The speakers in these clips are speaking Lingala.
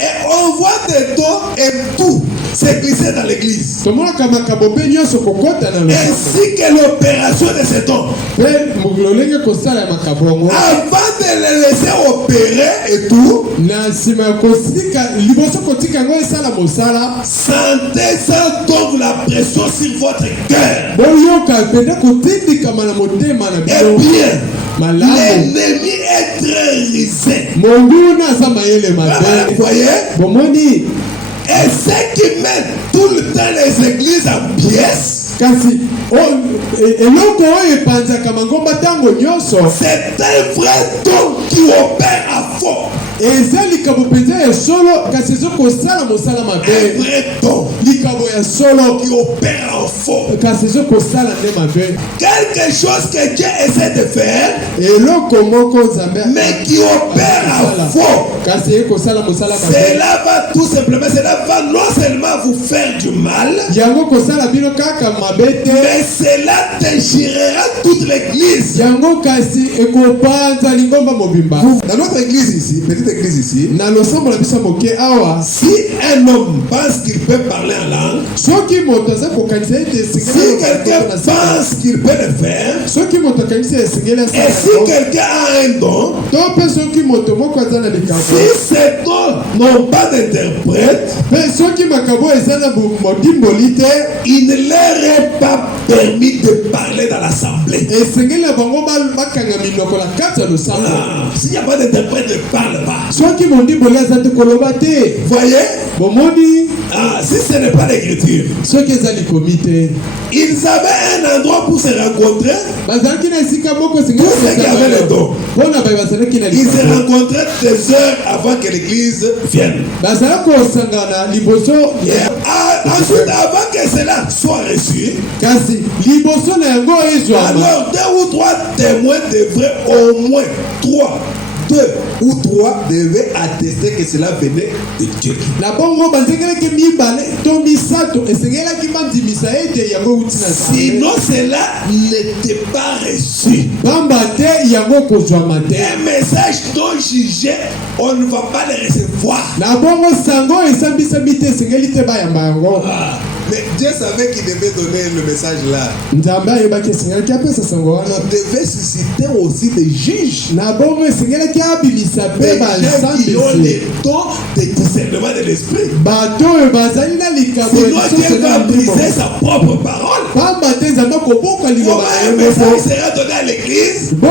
Et on voit des dons et tout s'est glissé dans l'église. Ainsi que l'opération de ces dons. Avant de les laisser opérer et tout, sentez ça donc la pression sur votre cœur. Et bien, l'ennemi est très risé. Vous voyez? Et ce qui met tout le temps les églises en pièces, c'est un vrai don qui opère à fond. Un vrai don qui opère à fond. Quelque chose que Dieu essaie de faire, mais qui opère à fond. Cela va tout simplement, cela va non seulement vous faire du mal, mais cela déchirera toute l'église. Dans notre église ici, petite église ici, si un homme pense qu'il peut parler en langue, si quelqu'un pense qu'il peut le faire, et si quelqu'un a un don, si ces dons n'ont pas d'interprète, il ne leur est pas permis de parler dans l'assemblée. S'il n'y a pas d'interprète, ne parle pas. Voyez? Si ce n'est pas l'écriture, ils avaient un endroit pour se rencontrer. Tous ceux qui avaient le don, ils se rencontraient 2 heures avant que l'église vienne. Ensuite, avant que cela soit reçu, alors 2 ou 3 témoins devraient au moins 2 ou 3 devaient attester que cela venait de Dieu. Sinon, cela n'était pas reçu. Un message non jugé, on ne va pas le recevoir. Mais Dieu savait qu'il devait donner le message là. Il devait susciter aussi des juges. Des gens qui ont les dons de discernement de l'esprit. Sinon Dieu va briser sa propre parole. Comment un message sera donné à l'église s'il n'y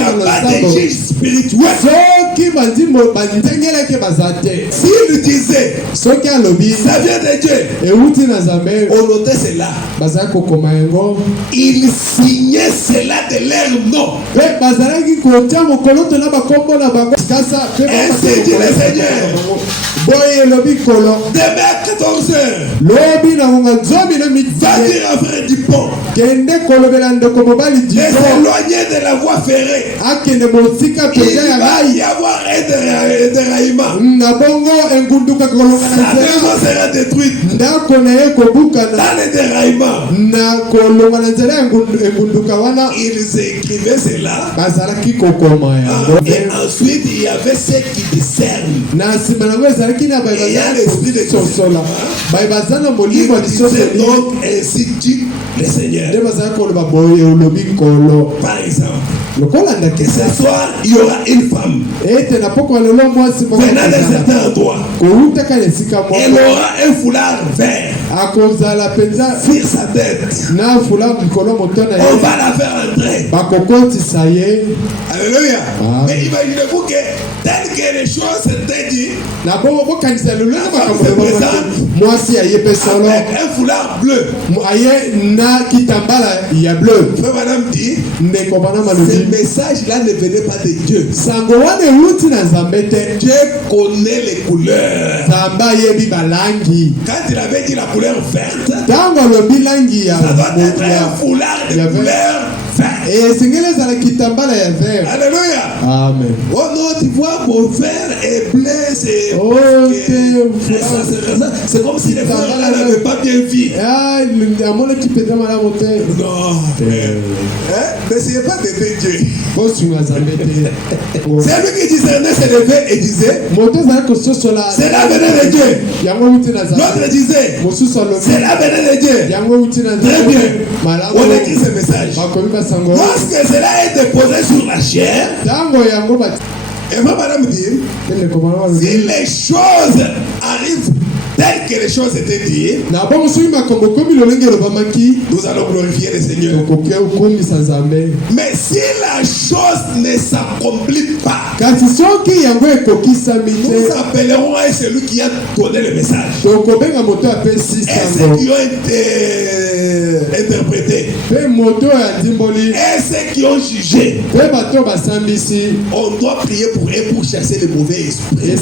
a pas de juge spirituel? S'il disait ça vient de Dieu, on notait cela. Il signait cela de leur nom. Ainsi dit le Seigneur. Demain à 14h, va dire à frère Dupont de s'éloigner de la voie ferrée. Il va y avoir un déraillement. Sa maison sera détruite dans le déraillement. Ils écrivaient cela. Et ensuite il y avait ceux qui discernent. Et il y a l'esprit de discernement. Il disait donc ainsi dit le Seigneur. Par exemple, que ce soir il y aura une femme venant d'un certain endroit. Elle aura un foulard vert sur sa tête. On va la faire entrer. Alléluia. Mais imaginez-vous que tel que les choses étaient dites, la femme se présente avec un foulard bleu. Frère madame dit, ce message-là ne venait pas de Dieu. Dieu connaît les couleurs. Quand il avait dit la couleur verte, ça doit être un foulard de couleur vert. Et singeleza la kitambala ya vert. Alléluia. Amen. Oh non, tu vois, mon vert est bleu, c'est c'est comme si les frères n'avaient pas bien vu. Ah, amona kipenda mala mote. Non. N'essayez pas d'aider Dieu. C'est lui qui discernait ses levées et disait cela venait de Dieu. L'autre disait cela venait de Dieu. Très bien. On écrit ce message. Lorsque cela est déposé sur la chair, et va madame dire si les choses arrivent telles que les choses étaient dites, nous allons glorifier le Seigneur. Mais si la chose ne s'accomplit pas, nous appellerons à celui qui a donné le message et ceux qui ont été interprétés et ceux qui ont jugé. On doit prier pour eux pour chasser les mauvais esprits.